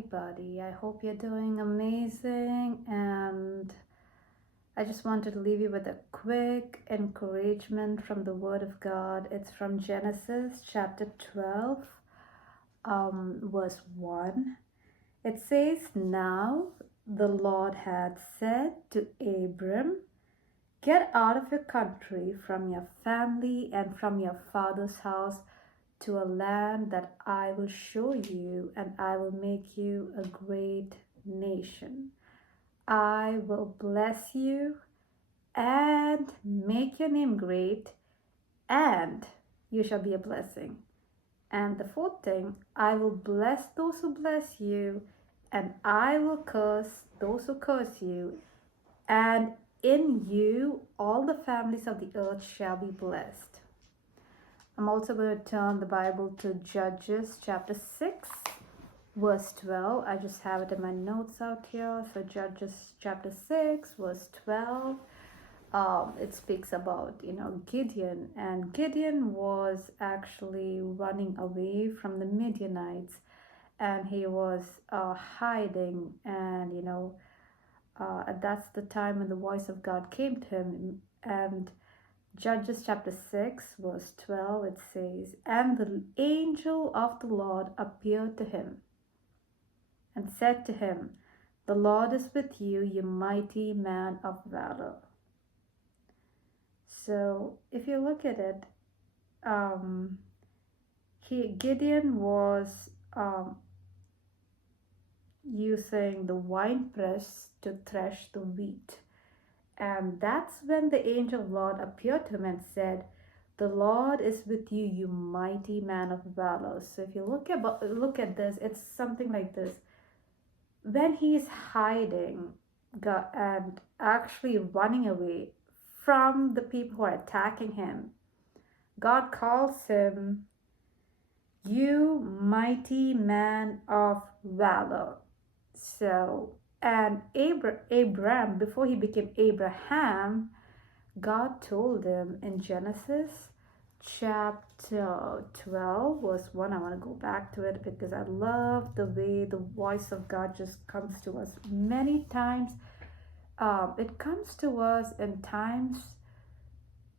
everybody. I hope you're doing amazing, and I just wanted to leave you with a quick encouragement from the Word of God. It's from Genesis chapter 12, verse 1. It says, "Now the Lord had said to Abram, 'Get out of your country, from your family, and from your father's house, to a land that I will show you, and I will make you a great nation. I will bless you and make your name great, and you shall be a blessing.' And the fourth thing, I will bless those who bless you, and I will curse those who curse you. And in you all the families of the earth shall be blessed." I'm also going to turn the Bible to Judges chapter 6, verse 12. I just have it in my notes out here. So Judges chapter 6, verse 12. It speaks about, Gideon. And Gideon was actually running away from the Midianites. And he was hiding. And, that's the time when the voice of God came to him. And Judges chapter 6, verse 12, it says, "And the angel of the Lord appeared to him and said to him, 'The Lord is with you, you mighty man of valor.'" So if you look at it, Gideon was using the winepress to thresh the wheat. And that's when the angel of the Lord appeared to him and said, "The Lord is with you, you mighty man of valor." So if you look at this, it's something like this. When he's hiding and actually running away from the people who are attacking him, God calls him, "You mighty man of valor." So, and Abram, before he became Abraham, God told him in Genesis chapter 12, verse 1. I want to go back to it because I love the way the voice of God just comes to us many times. It comes to us in times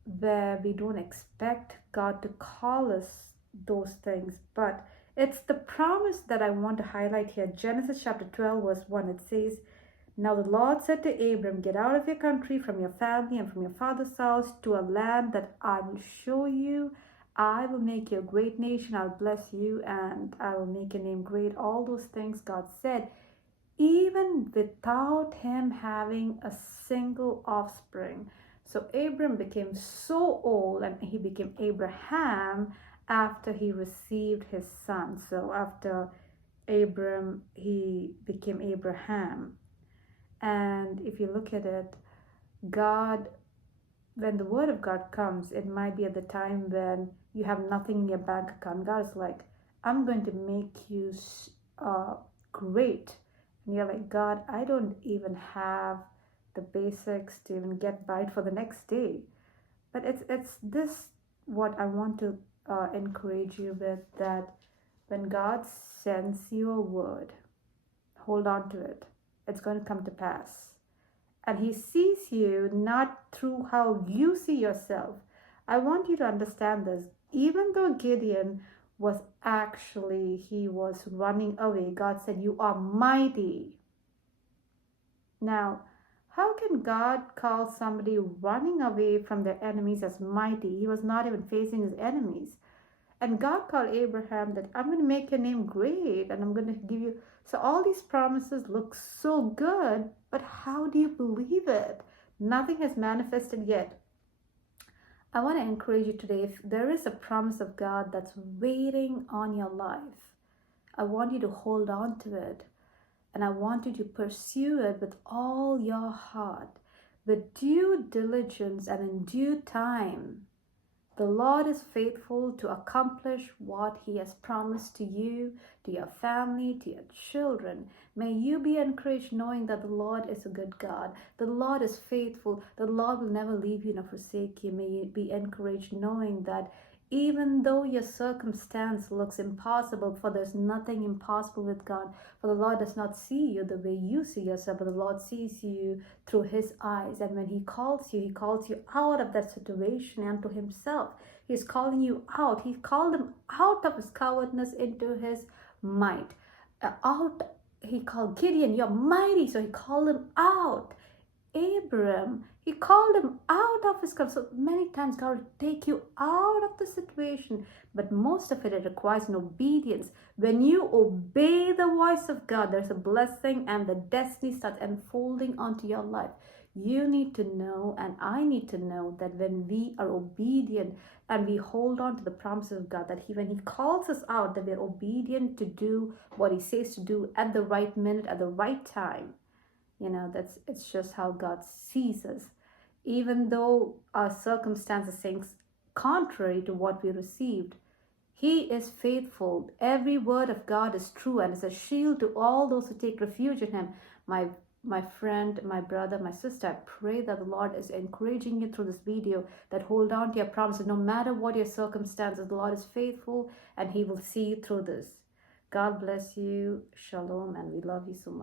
where we don't expect God to call us those things, but it's the promise that I want to highlight here. Genesis chapter 12, verse 1, it says, "Now the Lord said to Abram, 'Get out of your country, from your family, and from your father's house, to a land that I will show you. I will make you a great nation. I'll bless you, and I will make your name great.'" All those things God said, even without him having a single offspring. So Abram became so old, and he became Abraham after he received his son. So after Abram, he became Abraham. And if you look at it, God, when the word of God comes, it might be at the time when you have nothing in your bank account. God is like, "I'm going to make you great." And you're like, "God, I don't even have the basics to even get by for the next day." But it's this what I want to encourage you with, that when God sends you a word, hold on to it. It's going to come to pass. And he sees you not through how you see yourself. I want you to understand this. Even though Gideon he was running away, God said, "You are mighty." Now, how can God call somebody running away from their enemies as mighty? He was not even facing his enemies. And God called Abraham that, "I'm going to make your name great, and I'm going to give you." So all these promises look so good, but how do you believe it? Nothing has manifested yet. I want to encourage you today, if there is a promise of God that's waiting on your life, I want you to hold on to it. And I want you to pursue it with all your heart, with due diligence and in due time. The Lord is faithful to accomplish what He has promised to you, to your family, to your children. May you be encouraged knowing that the Lord is a good God. The Lord is faithful. The Lord will never leave you nor forsake you. May you be encouraged knowing that Even though your circumstance looks impossible, for there's nothing impossible with God. For the Lord does not see you the way you see yourself, but the Lord sees you through His eyes. And when He calls you out of that situation and to Himself. He's calling you out. He called him out of his cowardness into His might. He called Gideon, you're mighty. So He called him out. Abram, He called him out of his comfort. So many times God will take you out of the situation, but most of it requires an obedience. When you obey the voice of God, there's a blessing and the destiny starts unfolding onto your life. You need to know, and I need to know, that when we are obedient and we hold on to the promises of God, that when He calls us out, that we're obedient to do what He says to do at the right minute, at the right time. It's just how God sees us. Even though our circumstances seem contrary to what we received, He is faithful. Every word of God is true and is a shield to all those who take refuge in Him. My friend, my brother, my sister, I pray that the Lord is encouraging you through this video, that hold on to your promises. No matter what your circumstances, the Lord is faithful and He will see you through this. God bless you. Shalom, and we love you so much.